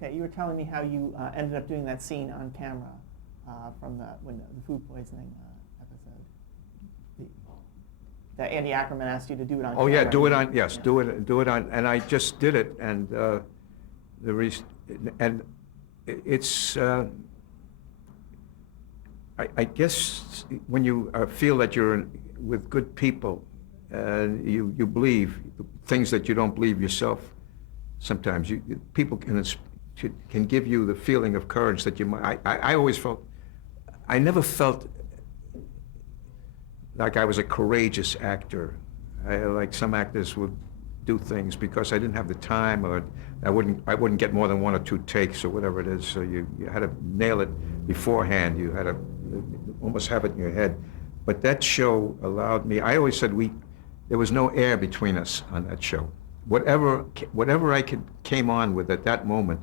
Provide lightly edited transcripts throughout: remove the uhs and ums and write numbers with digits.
Okay, you were telling me how you ended up doing that scene on camera from the food poisoning episode. That Andy Ackerman asked you to do it on Oh camera. yeah, do it on, yes, Yeah. do it on, and I just did it, and it's, I guess when you feel that you're with good people, you believe things that you don't believe yourself. Sometimes people can give you the feeling of courage that you might. I always felt, I never felt like I was a courageous actor. Like some actors would do things because I didn't have the time, or I wouldn't get more than 1 or 2 takes or whatever it is. So you had to nail it beforehand. You had to almost have it in your head. But that show allowed me. I always said there was no air between us on that show. Whatever I came on with at that moment,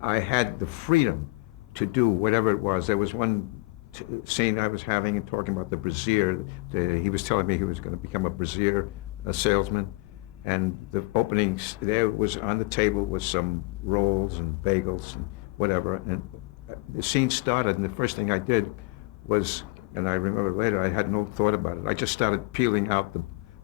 I had the freedom to do whatever it was. There was one scene I was having and talking about the brassiere. He was telling me he was going to become a brassiere salesman, and the opening there was on the table was some rolls and bagels and whatever, and the scene started, and the first thing I did was, and I remember later, I had no thought about it. I just started peeling out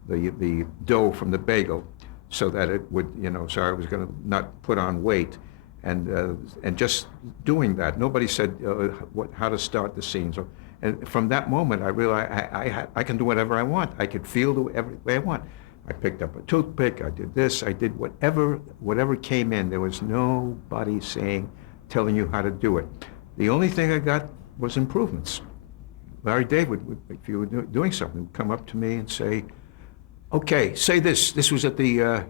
the dough from the bagel, so that it would, so I was going to not put on weight, and just doing that. Nobody said how to start the scene. So, and from that moment, I realized I can do whatever I want. I could feel the way I want. I picked up a toothpick. I did this. I did whatever came in. There was nobody telling you how to do it. The only thing I got was improvements. Larry David would, if you were doing something, would come up to me and say, "Okay, say this." This was at the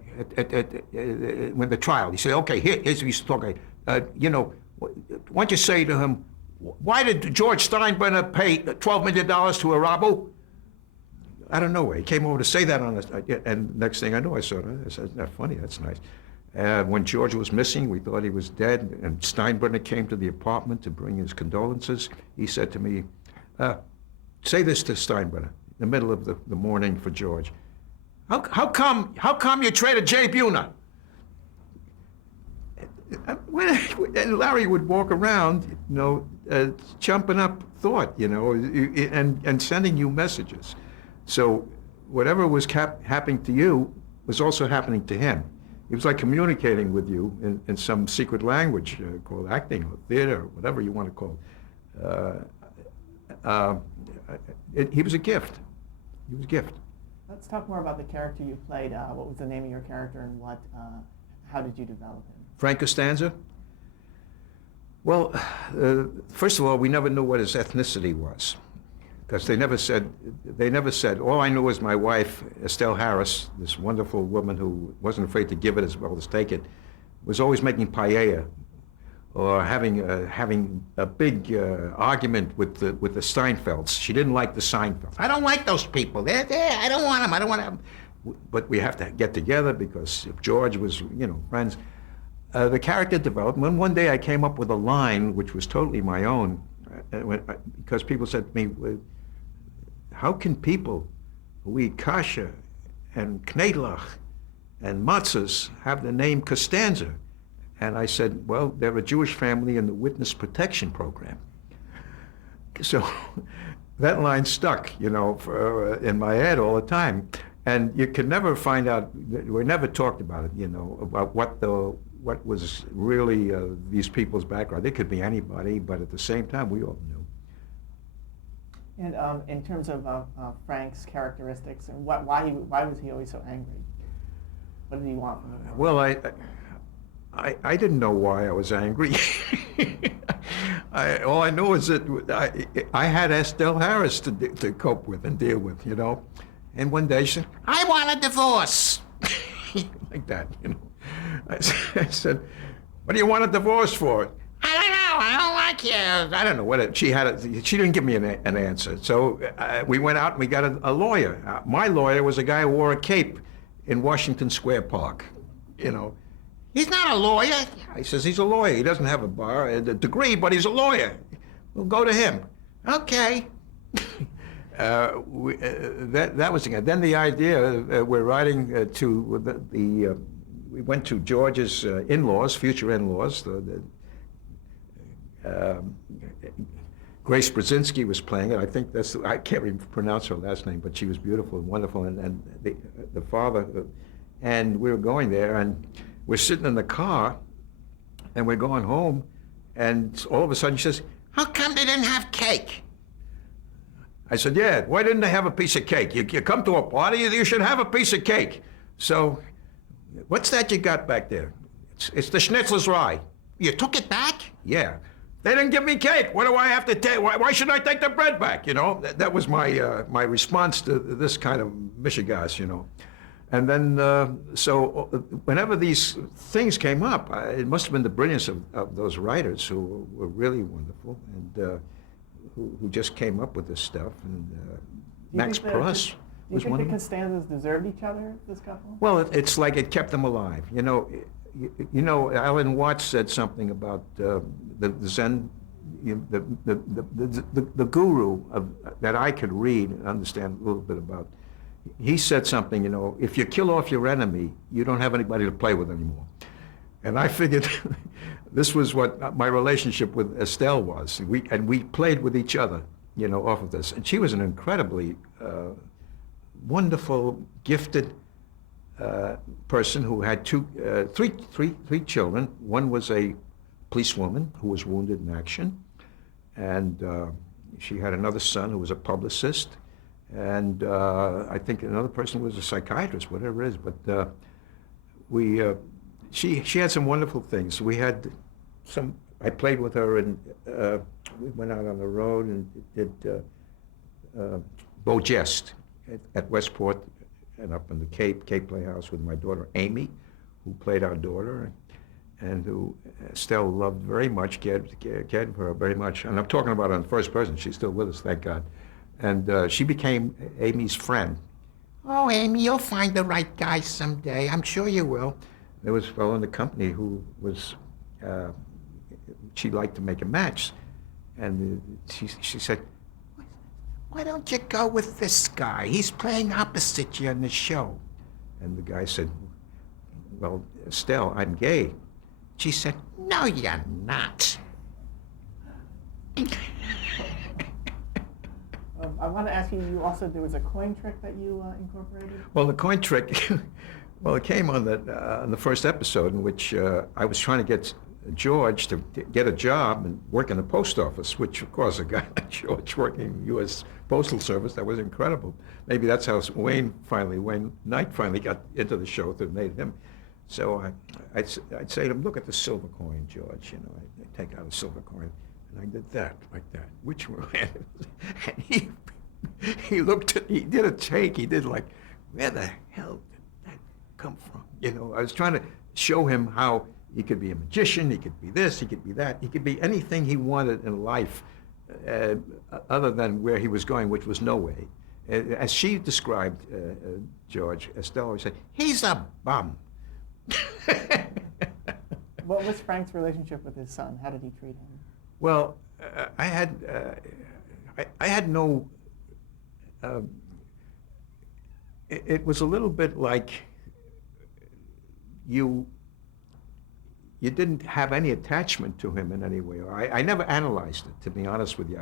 when the trial. He said, "Okay, here's he's talking. Why don't you say to him, why did George Steinbrenner pay $12 million to Arabu?" I don't know. He came over to say that on us, and next thing I know, I said, "Isn't that funny? That's nice." When George was missing, we thought he was dead, and Steinbrenner came to the apartment to bring his condolences. He said to me, "Say this to Steinbrenner in the middle of the morning for George. How come you traded Jay Buhner?" And Larry would walk around, jumping up thought, and sending you messages. So whatever was happening to you was also happening to him. He was like communicating with you in some secret language called acting or theater or whatever you want to call it. He was a gift. He was a gift. Let's talk more about the character you played. What was the name of your character, and how did you develop him? Frank Costanza? Well, first of all, we never knew what his ethnicity was, because they never said. All I knew was my wife, Estelle Harris, this wonderful woman who wasn't afraid to give it as well as take it, was always making paella, or having a big argument with the Seinfelds. She didn't like the Seinfelds. "I don't like those people. They're there. I don't want them. I don't want them." But we have to get together because if George was, friends. The character developed. When one day I came up with a line which was totally my own, because people said to me, "How can people who eat kasha and knedlach and matzahs have the name Costanza?" And I said, "Well, they're a Jewish family in the Witness Protection Program." So that line stuck, in my head all the time. And you could never find out, we never talked about it, about what was really these people's background. It could be anybody, but at the same time, we all knew. And in terms of Frank's characteristics, and why was he always so angry? What did he want from the world? Well, I didn't know why I was angry. All I know is that I had Estelle Harris to cope with and deal with, And one day she said, "I want a divorce." Like that, I said, "What do you want a divorce for?" "I don't know. I don't like you." I don't know what she didn't give me an answer. So we went out and we got a lawyer. My lawyer was a guy who wore a cape in Washington Square Park. "He's not a lawyer." I says, "He's a lawyer. He doesn't have a degree, but he's a lawyer. We'll go to him." "Okay." That was the guy. Then the idea, we're riding to we went to George's in-laws, future in-laws. Grace Brzezinski was playing it. I think I can't even pronounce her last name, but she was beautiful and wonderful. And the father, and we were going there, and we're sitting in the car, and we're going home, and all of a sudden she says, "How come they didn't have cake?" I said, "Yeah, why didn't they have a piece of cake? You come to a party, you should have a piece of cake." So, what's that you got back there? It's the Schnitzler's rye. You took it back? Yeah. They didn't give me cake. What do I have to take? Why should I take the bread back? You know, that was my response to this kind of mishigas, you know. And then, so whenever these things came up, it must have been the brilliance of those writers who were really wonderful and who just came up with this stuff. And Max Pross was one of them. Do you think the Costanzas deserved each other, this couple? Well, it's like it kept them alive. You know, Alan Watts said something about the Zen, the guru that I could read and understand a little bit about. He said something, you know, if you kill off your enemy, you don't have anybody to play with anymore. And I figured this was what my relationship with Estelle was. We played with each other, you know, off of this. And she was an incredibly wonderful, gifted person who had three children. One was a policewoman who was wounded in action. And she had another son who was a publicist. And I think another person was a psychiatrist, whatever it is. But she had some wonderful things. We had I played with her, and we went out on the road and did Beau Geste at Westport and up in the Cape Playhouse with my daughter Amy, who played our daughter, and who Estelle loved very much, cared for her very much. And I'm talking about her in first person. She's still with us, thank God. And she became Amy's friend. "Oh, Amy, you'll find the right guy someday. I'm sure you will." There was a fellow in the company who was, she liked to make a match. And she said, "Why don't you go with this guy? He's playing opposite you in the show." And the guy said, "Well, Estelle, I'm gay." She said, "No, you're not." I want to ask you, there was a coin trick that you incorporated? Well, the coin trick, well, it came on the first episode in which I was trying to get George to get a job and work in the post office, which, of course, a guy like George working in the U.S. Postal Service, that was incredible. Maybe that's how Wayne Knight finally got into the show that made him. So I'd say to him, "Look at the silver coin, George." You know, I'd take out a silver coin. And I did that, like that. Which one? And he looked at, he did a take. He did like, "Where the hell did that come from?" You know, I was trying to show him how he could be a magician, he could be this, he could be that, he could be anything he wanted in life, other than where he was going, which was no way. As she described George, Estelle always said, "He's a bum." What was Frank's relationship with his son? How did he treat him? Well, I had no. It was a little bit like you didn't have any attachment to him in any way. I never analyzed it, to be honest with you.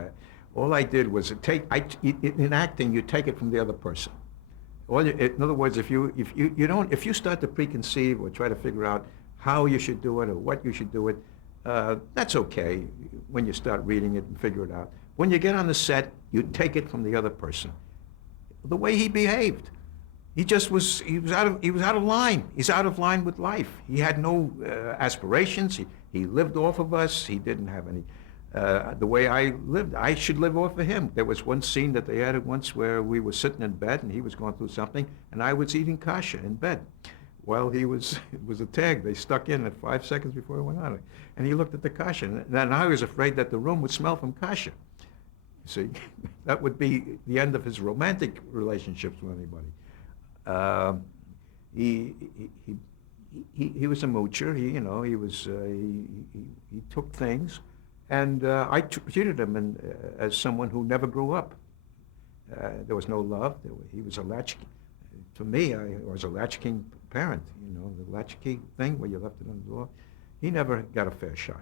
All I did was in acting, you take it from the other person. In other words, if you start to preconceive or try to figure out how you should do it or what you should do it, that's okay when you start reading it and figure it out. When you get on the set, you take it from the other person. The way he behaved, he was out of line. He's out of line with life. He had no aspirations. He lived off of us. He didn't have any. The way I lived, I should live off of him. There was one scene that they added once where we were sitting in bed and he was going through something, and I was eating kasha in bed. Well, it was a tag they stuck in at 5 seconds before I went on it. And he looked at the kasha, and then I was afraid that the room would smell from kasha. See, that would be the end of his romantic relationships with anybody. He was a moocher. He took things, and I treated him as someone who never grew up. There was no love. He was a latchkey. To me, I was a latchkey parent, the latchkey thing where you left it on the door. He never got a fair shot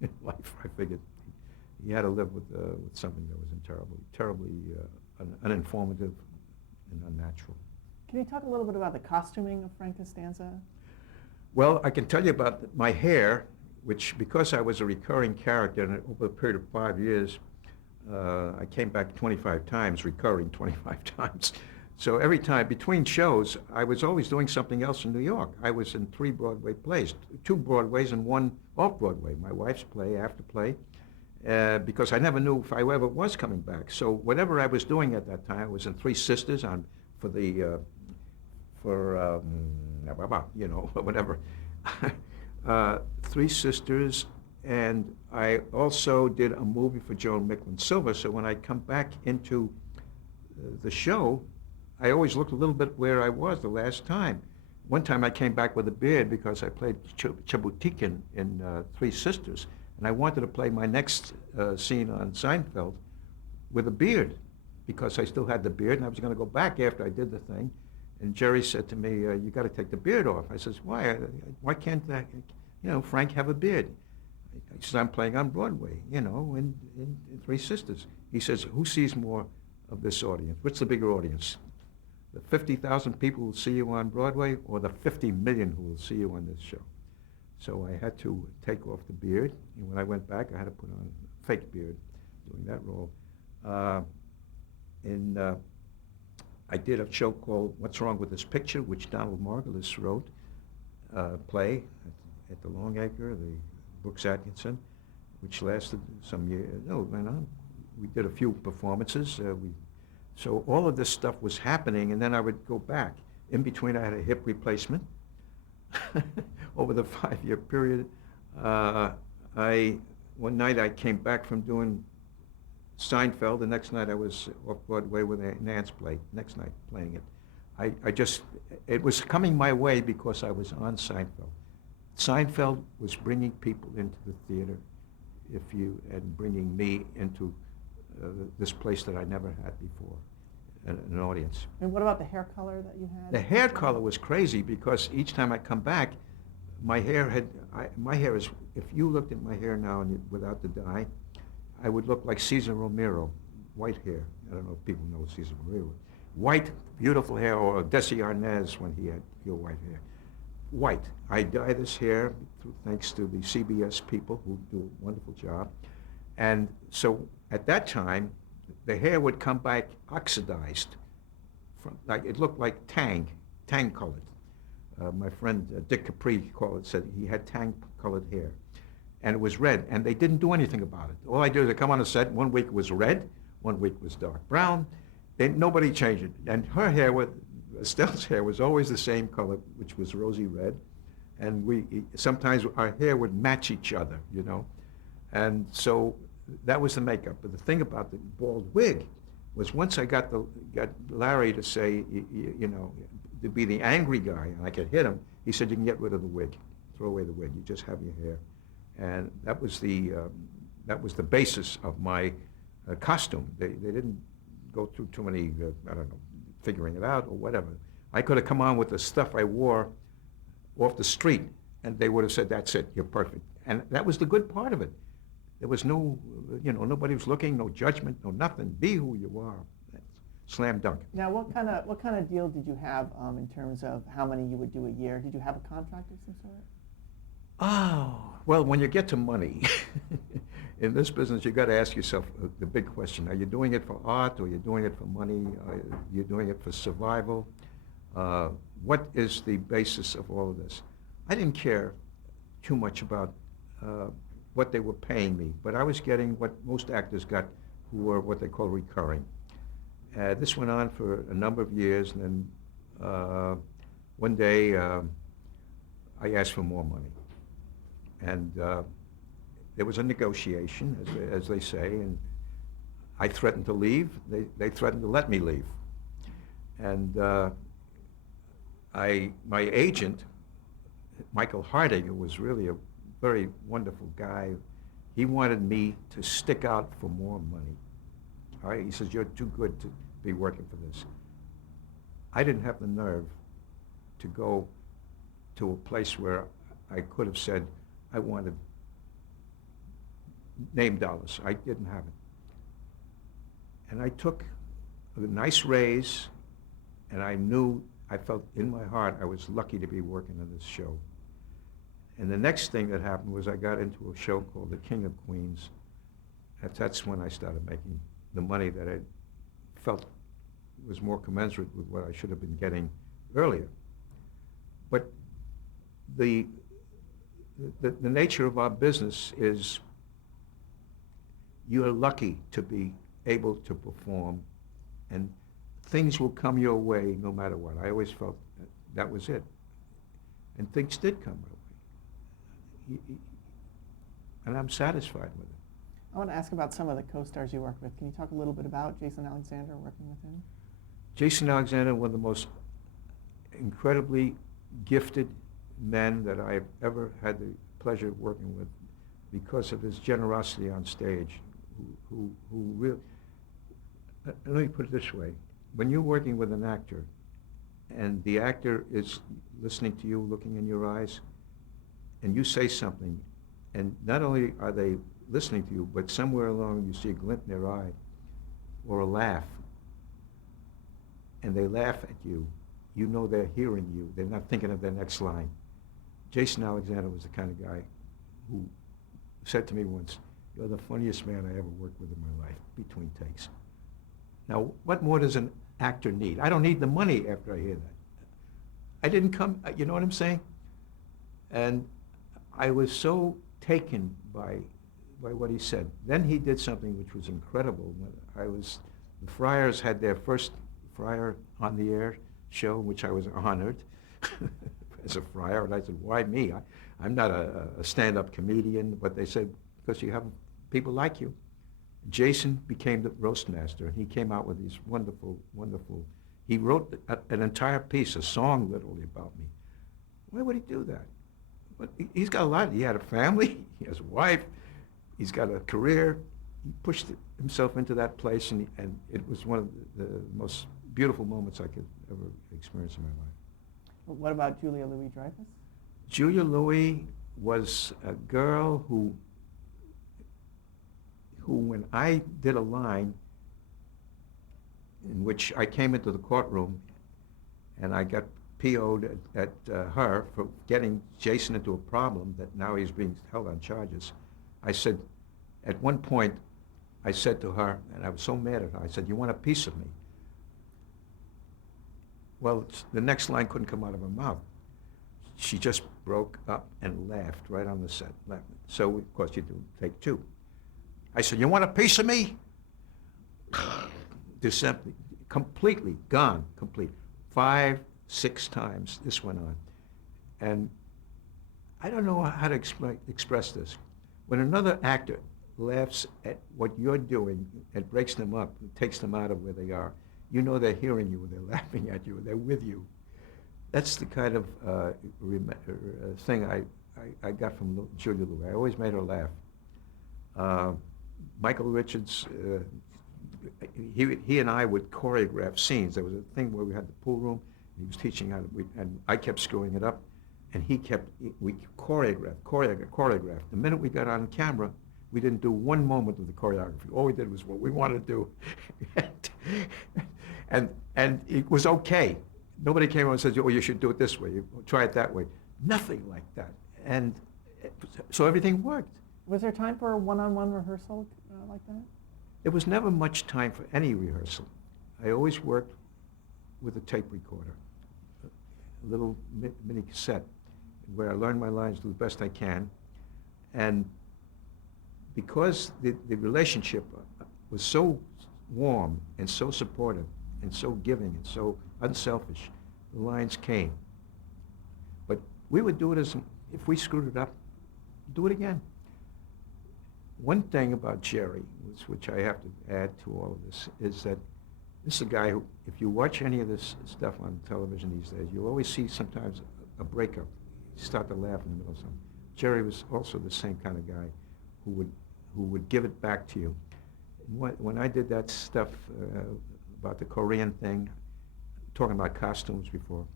in life. I figured he had to live with something that was terribly uninformative and unnatural. Can you talk a little bit about the costuming of Frank Costanza? Well, I can tell you about my hair, which, because I was a recurring character, and over a period of 5 years, I came back 25 times, recurring 25 times. So every time, between shows, I was always doing something else in New York. I was in 3 Broadway plays, 2 Broadways and 1 off-Broadway, my wife's play, after play, because I never knew if I ever was coming back. So whatever I was doing at that time, I was in 3 Sisters whatever. 3 Sisters, and I also did a movie for Joan Micklin Silver. So when I come back into the show, I always looked a little bit where I was the last time. One time I came back with a beard because I played Chabutikin in 3 Sisters, and I wanted to play my next scene on Seinfeld with a beard because I still had the beard, and I was going to go back after I did the thing. And Jerry said to me, you got to take the beard off. I says, why? Why can't Frank have a beard? He says, I'm playing on Broadway, in 3 Sisters. He says, who sees more of this audience? What's the bigger audience? The 50,000 people who will see you on Broadway, or the 50 million who will see you on this show? So I had to take off the beard. And when I went back, I had to put on a fake beard doing that role. I did a show called What's Wrong with This Picture, which Donald Margulis wrote, play at the Longacre, the Brooks Atkinson, which lasted some years. No, went on. We did a few performances. So all of this stuff was happening, and then I would go back. In between, I had a hip replacement over the 5-year period. One night I came back from doing Seinfeld. The next night I was off Broadway with a Nance play. Next night playing it. It was coming my way because I was on Seinfeld. Seinfeld was bringing people into the theater, and bringing me into this place that I never had before, an audience. And what about the hair color that you had? The hair color was crazy because each time I come back, my hair is, if you looked at my hair now without the dye, I would look like Cesar Romero, white hair. I don't know if people know Cesar Romero. White, beautiful hair, or Desi Arnaz when he had pure white hair. White. I dye this hair thanks to the CBS people who do a wonderful job. And so at that time, the hair would come back oxidized. It looked like tang colored. My friend Dick Capri said he had tang-colored hair. And it was red, and they didn't do anything about it. All I did is I come on a set, 1 week it was red, 1 week was dark brown. Nobody changed it. And her hair, Estelle's hair, was always the same color, which was rosy red. And sometimes our hair would match each other, And so that was the makeup. But the thing about the bald wig was once I got Larry to say, to be the angry guy, and I could hit him, he said, you can get rid of the wig. Throw away the wig. You just have your hair. And that was the basis of my costume. They didn't go through too many, figuring it out or whatever. I could have come on with the stuff I wore off the street, and they would have said, that's it, you're perfect. And that was the good part of it. There was no, nobody was looking, no judgment, no nothing. Be who you are. Slam dunk. Now, what kind of deal did you have in terms of how many you would do a year? Did you have a contract of some sort? Oh, well, when you get to money, in this business, you got to ask yourself the big question. Are you doing it for art, or are you doing it for money? Are you doing it for survival? What is the basis of all of this? I didn't care too much about what they were paying me, but I was getting what most actors got who were what they call recurring. This went on for a number of years, and then one day I asked for more money. And there was a negotiation, as they say, and I threatened to leave. They threatened to let me leave. And my agent, Michael Harding, who was really a very wonderful guy, he wanted me to stick out for more money. All right? He says, you're too good to be working for this. I didn't have the nerve to go to a place where I could have said I wanted name dollars. I didn't have it. And I took a nice raise, and I felt in my heart I was lucky to be working on this show. And the next thing that happened was I got into a show called The King of Queens. That's when I started making the money that I felt was more commensurate with what I should have been getting earlier. But the nature of our business is you're lucky to be able to perform, and things will come your way no matter what. I always felt that was it. And things did come my way. And I'm satisfied with it. I want to ask about some of the co-stars you worked with. Can you talk a little bit about Jason Alexander, working with him? Jason Alexander, one of the most incredibly gifted men that I've ever had the pleasure of working with, because of his generosity on stage. Who really, let me put it this way. When you're working with an actor, and the actor is listening to you, looking in your eyes, and you say something, and not only are they listening to you, but somewhere along you see a glint in their eye, or a laugh, and they laugh at you, you know they're hearing you. They're not thinking of their next line. Jason Alexander was the kind of guy who said to me once, "You're the funniest man I ever worked with in my life," between takes. Now, what more does an actor need? I don't need the money after I hear that. I didn't come, you know what I'm saying? And I was so taken by what he said. Then he did something which was incredible. When the Friars had their first Friar on the Air show, which I was honored as a Friar, and I said, "Why me? I'm not a stand-up comedian," but they said, "Because you have people like you." Jason became the roast master, and he came out with these wonderful, wonderful, he wrote an entire piece, a song literally about me. Why would he do that? But he's got a lot. He had a family, he has a wife, he's got a career. He pushed himself into that place, and it was one of the most beautiful moments I could ever experience in my life. What about Julia Louis-Dreyfus? Julia Louis was a girl who when I did a line in which I came into the courtroom and I got PO'd at her for getting Jason into a problem that now he's being held on charges, I said, at one point, I said to her, and I was so mad at her, I said, "You want a piece of me?" Well, the next line couldn't come out of her mouth. She just broke up and laughed right on the set. So, of course, you do take two. I said, "You want a piece of me?" Completely gone, complete. 5, 6 times this went on. And I don't know how to express this. When another actor laughs at what you're doing, it breaks them up, it takes them out of where they are, you know they're hearing you, they're laughing at you, they're with you. That's the kind of thing I got from Julia Louis. I always made her laugh. Michael Richards, he and I would choreograph scenes. There was a thing where we had the pool room, and he was teaching how to, and I kept screwing it up, and we choreographed. The minute we got on camera, we didn't do one moment of the choreography. All we did was what we wanted to do. and it was okay. Nobody came over and said, "Oh, you should do it this way, you try it that way." Nothing like that. And so everything worked. Was there time for a one-on-one rehearsal like that? There was never much time for any rehearsal. I always worked with a tape recorder, a little mini cassette, where I learned my lines, do the best I can. And because the relationship was so warm and so supportive and so giving and so unselfish, the lines came. But we would do it if we screwed it up, do it again. One thing about Jerry, which I have to add to all of this, is that this is a guy who, if you watch any of this stuff on television these days, you'll always see sometimes a breakup. You start to laugh in the middle of something. Jerry was also the same kind of guy who would give it back to you. And when I did that stuff about the Korean thing, talking about costumes before,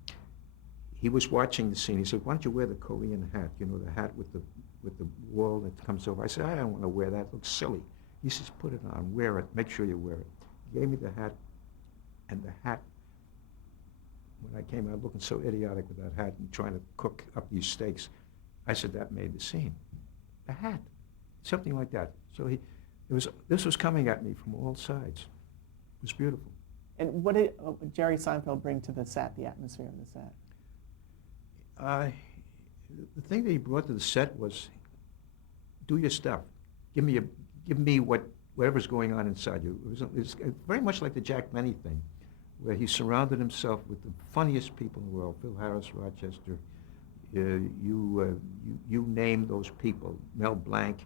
he was watching the scene. He said, "Why don't you wear the Korean hat? You know, the hat with the wall that comes over." I said, "I don't want to wear that. It looks silly." He says, "Put it on. Wear it. Make sure you wear it." He gave me the hat, and the hat. When I came out looking so idiotic with that hat and trying to cook up these steaks, I said that made the scene. The hat, something like that. So this was coming at me from all sides. It was beautiful. And what did Jerry Seinfeld bring to the set, the atmosphere of the set? The thing that he brought to the set was, do your stuff. Give me whatever's going on inside you. It was very much like the Jack Benny thing, where he surrounded himself with the funniest people in the world. Phil Harris, Rochester, you name those people. Mel Blanc.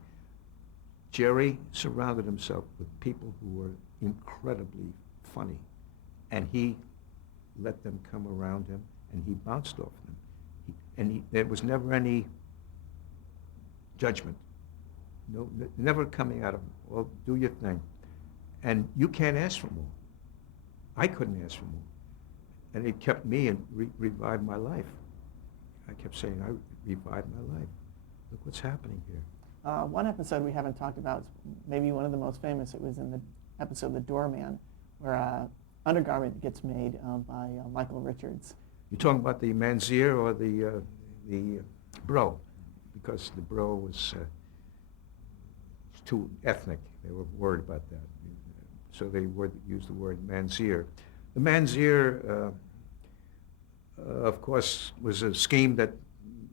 Jerry surrounded himself with people who were incredibly funny, and he let them come around him, and he bounced off them. There was never any judgment. No, never coming out of him. Well, do your thing, and you can't ask for more. I couldn't ask for more, and it kept me and revived my life. I kept saying, "I revived my life. Look what's happening here." One episode we haven't talked about is maybe one of the most famous. It was in the episode The Doorman, where undergarment gets made by Michael Richards. You're talking about the Manziere or the bro, because the bro was too ethnic. They were worried about that, so they used the word Manziere. The Manziere, of course, was a scheme that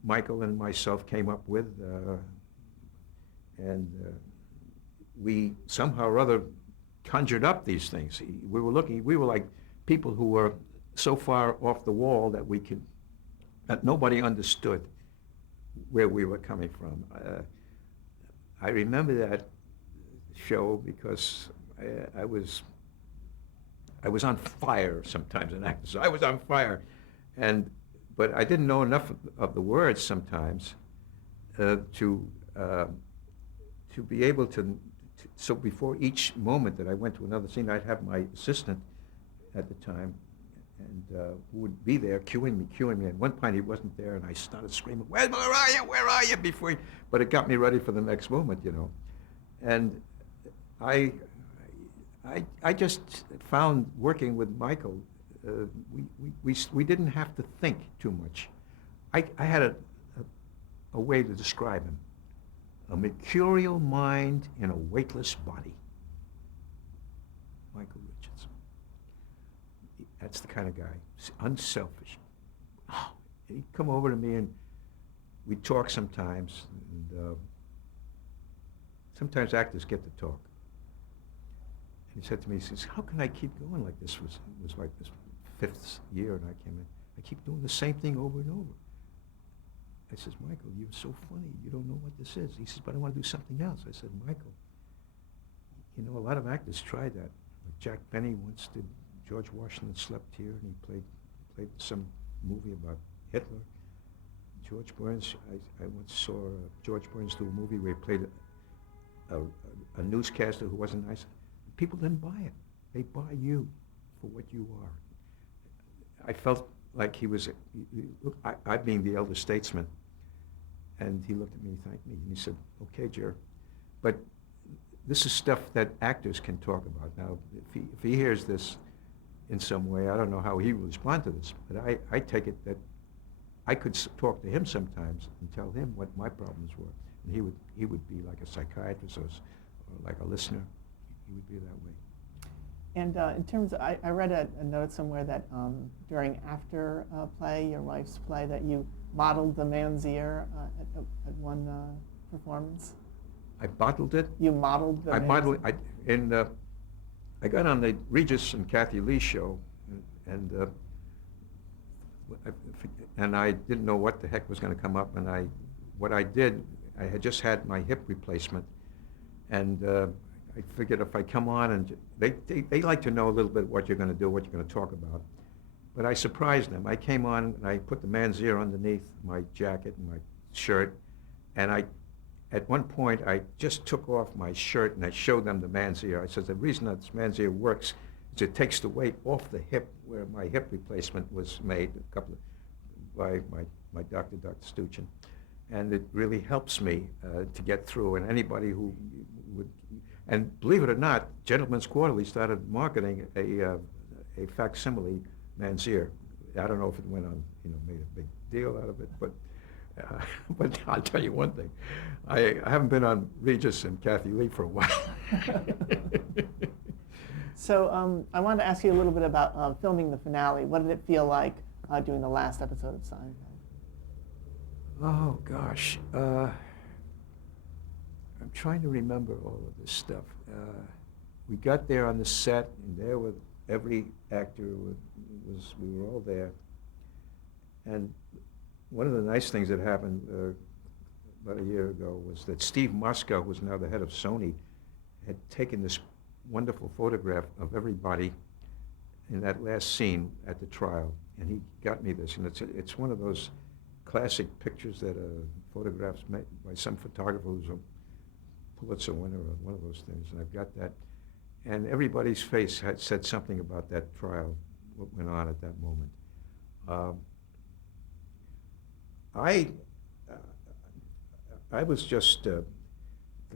Michael and myself came up with. And we somehow or other conjured up these things. We were like people who were so far off the wall that nobody understood where we were coming from. I remember that show because I was on fire sometimes, an actor. So I was on fire, but I didn't know enough of the words sometimes to be able to, so before each moment that I went to another scene, I'd have my assistant at the time, and who would be there cueing me. At one point he wasn't there, and I started screaming, where are you, but it got me ready for the next moment, you know. And I just found working with Michael, we didn't have to think too much. I had a way to describe him. A mercurial mind in a weightless body. Michael Richards. That's the kind of guy. Unselfish. Oh, he'd come over to me and we'd talk sometimes. And sometimes actors get to talk. And he said to me, he says, "How can I keep going like this?" Was like this 5th year, and I came in. I keep doing the same thing over and over. I says, "Michael, you're so funny. You don't know what this is." He says, "But I want to do something else." I said, "Michael, you know, a lot of actors try that. Like Jack Benny once did George Washington Slept Here, and he played some movie about Hitler. George Burns, I once saw George Burns do a movie where he played a newscaster who wasn't nice. People didn't buy it. They buy you for what you are." I felt like he was, I being the elder statesman, and he looked at me, thanked me, and he said, "Okay, Jer, but this is stuff that actors can talk about." Now, if he hears this in some way, I don't know how he will respond to this, but I take it that I could talk to him sometimes and tell him what my problems were, and he would be like a psychiatrist or like a listener. He would be that way. And in terms of, I read a note somewhere that during After play, your wife's play, that you modeled the Manziere at one performance. I bottled it. You modeled the Manziere? I got on the Regis and Kathy Lee show, and I didn't know what the heck was going to come up, and what I did, I had just had my hip replacement, and I figured if I come on, and they like to know a little bit what you're going to do, what you're going to talk about. But I surprised them. I came on and I put the Manziere underneath my jacket and my shirt, and at one point I just took off my shirt and I showed them the Manziere. I said the reason that this Manziere works is it takes the weight off the hip where my hip replacement was made by my doctor, Dr. Stuchin, and it really helps me to get through. And anybody who would, and believe it or not, Gentleman's Quarterly started marketing a facsimile Manziere. I don't know if it went on, made a big deal out of it, but but I'll tell you one thing. I haven't been on Regis and Kathy Lee for a while. So I wanted to ask you a little bit about filming the finale. What did it feel like doing the last episode of Seinfeld? Oh, gosh. I'm trying to remember all of this stuff. We got there on the set, and there with every actor we were all there. And one of the nice things that happened about a year ago was that Steve Moscow, who was now the head of Sony, had taken this wonderful photograph of everybody in that last scene at the trial, and he got me this, and it's one of those classic pictures that photographs made by some photographer who's a Pulitzer winner or one of those things, and I've got that, and everybody's face had said something about that trial, what went on at that moment. I was just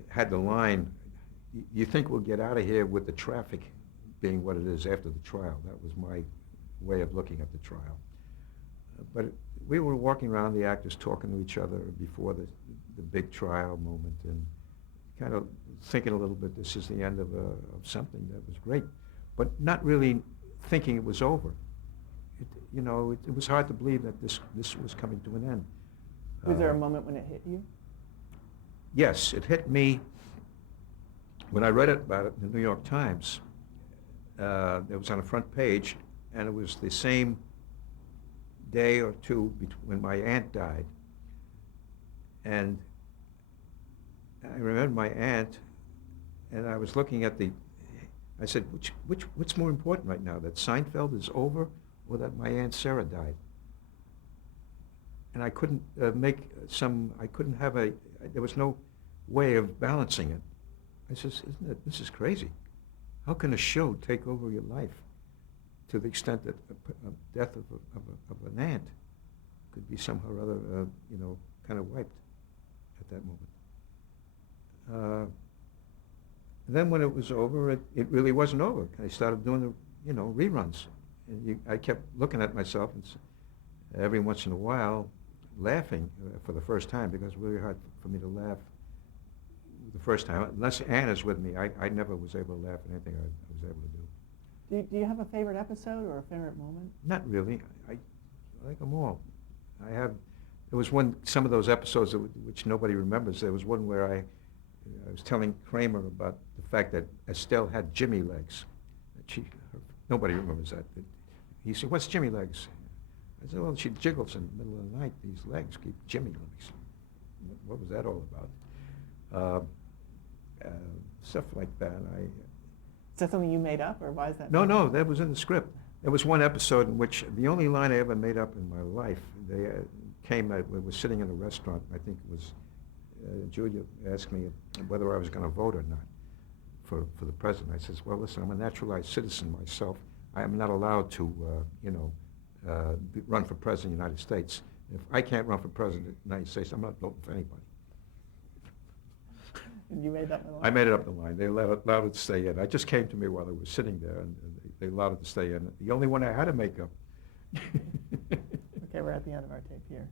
had the line, you think we'll get out of here with the traffic being what it is after the trial. That was my way of looking at the trial. But we were walking around, the actors talking to each other before the big trial moment, and kind of thinking a little bit, this is the end of something that was great, but not really thinking it was over. It was hard to believe that this was coming to an end. Was there a moment when it hit you? Yes, it hit me when I read about it in the New York Times. It was on the front page, and it was the same day or two when my aunt died. And I remember my aunt, and I was looking at I said, what's more important right now, that Seinfeld is over or that my Aunt Sarah died? And I couldn't there was no way of balancing it. I says, this is crazy. How can a show take over your life to the extent that a death of an aunt could be somehow or other, kind of wiped at that moment? Then when it was over, it really wasn't over. I started doing the, reruns. And I kept looking at myself and every once in a while laughing for the first time, because it was really hard for me to laugh the first time. Unless Anna's with me, I never was able to laugh at anything I was able to do. Do you have a favorite episode or a favorite moment? Not really. I like them all. There was some of those episodes which nobody remembers. There was one where I was telling Kramer about the fact that Estelle had Jimmy legs. Nobody remembers that. He said, what's Jimmy legs? I said, well, she jiggles in the middle of the night. These legs keep Jimmy legs. What was that all about? Stuff like that. Is that something you made up, or why is that? No, that was in the script. There was one episode in which the only line I ever made up in my life, they we were sitting in a restaurant, I think it was, Julia asked me whether I was going to vote or not for the president. I says, well, listen, I'm a naturalized citizen myself. I am not allowed to, run for president of the United States. If I can't run for president of the United States, I'm not voting for anybody. And you made that line? I made it up the line. They allowed it to stay in. I just came to me while I was sitting there, and they allowed it to stay in. The only one I had to make up. Okay, we're at the end of our tape here.